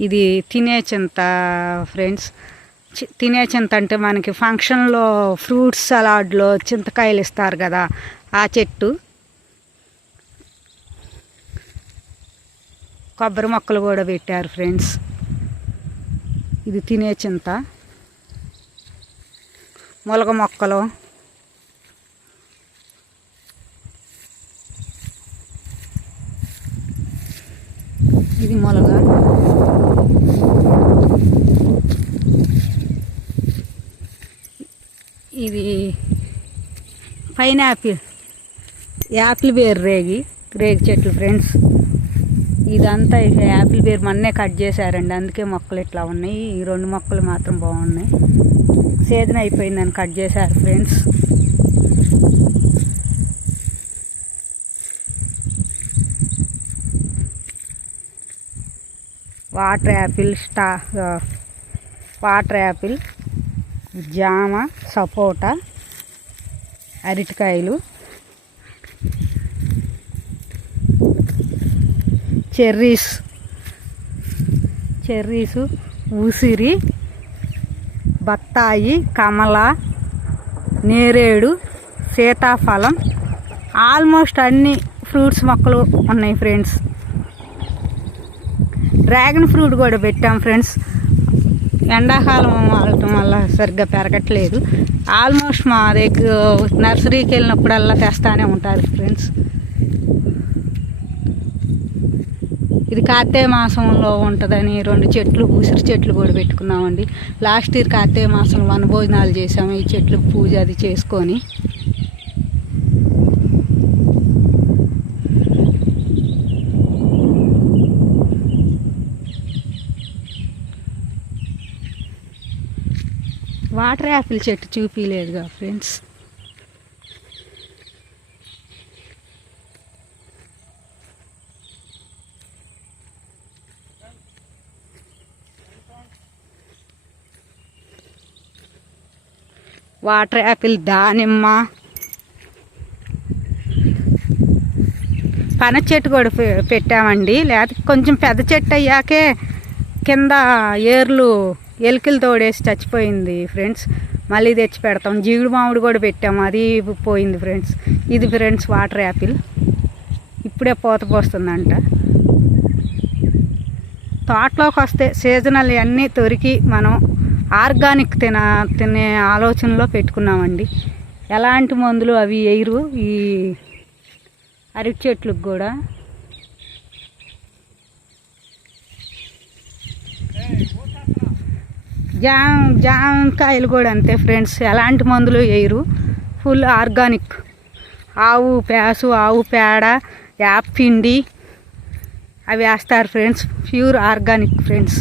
ఇది తినే చింత ఫ్రెండ్స్ చి- తినే చింత అంటే మనకి ఫంక్షన్లో ఫ్రూట్స్ సలాడ్లో చింతకాయలు ఇస్తారు కదా ఆ చెట్టు. కొబ్బరి మొక్కలు కూడా పెట్టారు ఫ్రెండ్స్ ఇది తినే చింత. మొలక మొక్కలు. ఇది మొలగ ఇది పైనాపిల్. యాపిల్ వేరు రేగి రేగి చెట్లు ఫ్రెండ్స్. ఇదంతా ఇక యాపిల్ బేర్ మొన్నే కట్ చేశారండి. అందుకే మొక్కలు ఇట్లా ఉన్నాయి. ఈ రెండు మొక్కలు మాత్రం బాగున్నాయి. సీజన్ అయిపోయిందని కట్ చేశారు ఫ్రెండ్స్. వాటర్ యాపిల్ స్టా వాటర్ యాపిల్ జామ సపోటా అరటికాయలు చెర్రీస్ చెర్రీసు ఉసిరి బత్తాయి కమల నేరేడు సీతాఫలం ఆల్మోస్ట్ అన్ని ఫ్రూట్స్ మొక్కలు ఉన్నాయి ఫ్రెండ్స్. డ్రాగన్ ఫ్రూట్ కూడా పెట్టాం ఫ్రెండ్స్. ఎండాకాలం వాడటం వల్ల సరిగ్గా పెరగట్లేదు. ఆల్మోస్ట్ మా దగ్గర నర్సరీకి వెళ్ళినప్పుడల్లా తెస్తానే ఉంటారు ఫ్రెండ్స్. ఇది కార్తీక మాసంలో ఉంటుందని రెండు చెట్లు ఉసిరి చెట్లు కూడా పెట్టుకున్నామండి. లాస్ట్ ఇయర్ కార్తీక మాసంలో వన భోజనాలు చేసాము ఈ చెట్లు పూజ అది చేసుకొని వాటర్ యాపిల్ చెట్టు చూపించలేదుగా ఫ్రెండ్స్. వాటర్ యాపిల్ దానిమ్మ. పన చెట్టు కూడా పె- పెట్టామండి. లేకపోతే కొంచెం పెద్ద చెట్టు అయ్యాకే కింద ఏర్లు ఎలుకలు తోడేసి చచ్చిపోయింది ఫ్రెండ్స్ మళ్ళీ తెచ్చి పెడతాం. జీగుడు మామిడి కూడా పెట్టాము అది పోయింది ఫ్రెండ్స్ ఇది ఫ్రెండ్స్ వాటర్ యాపిల్ ఇప్పుడే పూత పోస్తుందంట. తోటలోకి వస్తే సీజనల్ అన్నీ దొరికి మనం ఆర్గానిక్ తిన తినే ఆలోచనలో పెట్టుకున్నామండి. ఎలాంటి మందులు అవి వేయరు ఈ అరటి చెట్లకు కూడా. జామ జామకాయలు కూడా అంతే ఫ్రెండ్స్ ఎలాంటి మందులు వేయరు. ఫుల్ ఆర్గానిక్ ఆవు పేసు ఆవు పేడ యాప్ పిండి అవి వేస్తారు ఫ్రెండ్స్ ప్యూర్ ఆర్గానిక్ ఫ్రెండ్స్